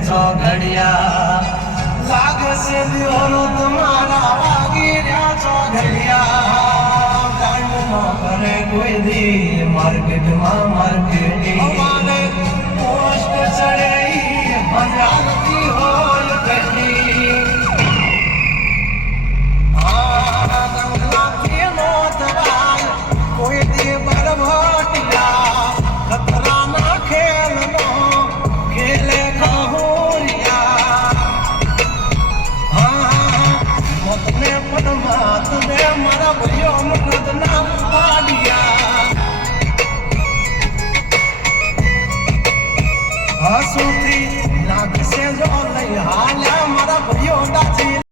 ચોઘડિયા લાગશે દિયોરો તમારા વાગી રહ્યા ચોઘડિયા કાંડમાં કરે કોઈ દી માર્કેટમાં માર્કેટિંગ અમારે પોસ્ટ ચડે મજાતી હોય ઘટી કોઈ દી બરભટિયા ખતરાના ખેલનો ખેલે ખહોરિયા મોતને પણ માત દે મારા ભાઈઓ મનદના પાડિયા હસુથી લાગશે જો લઈ હાલ્યા મારા ભાઈઓ દાજી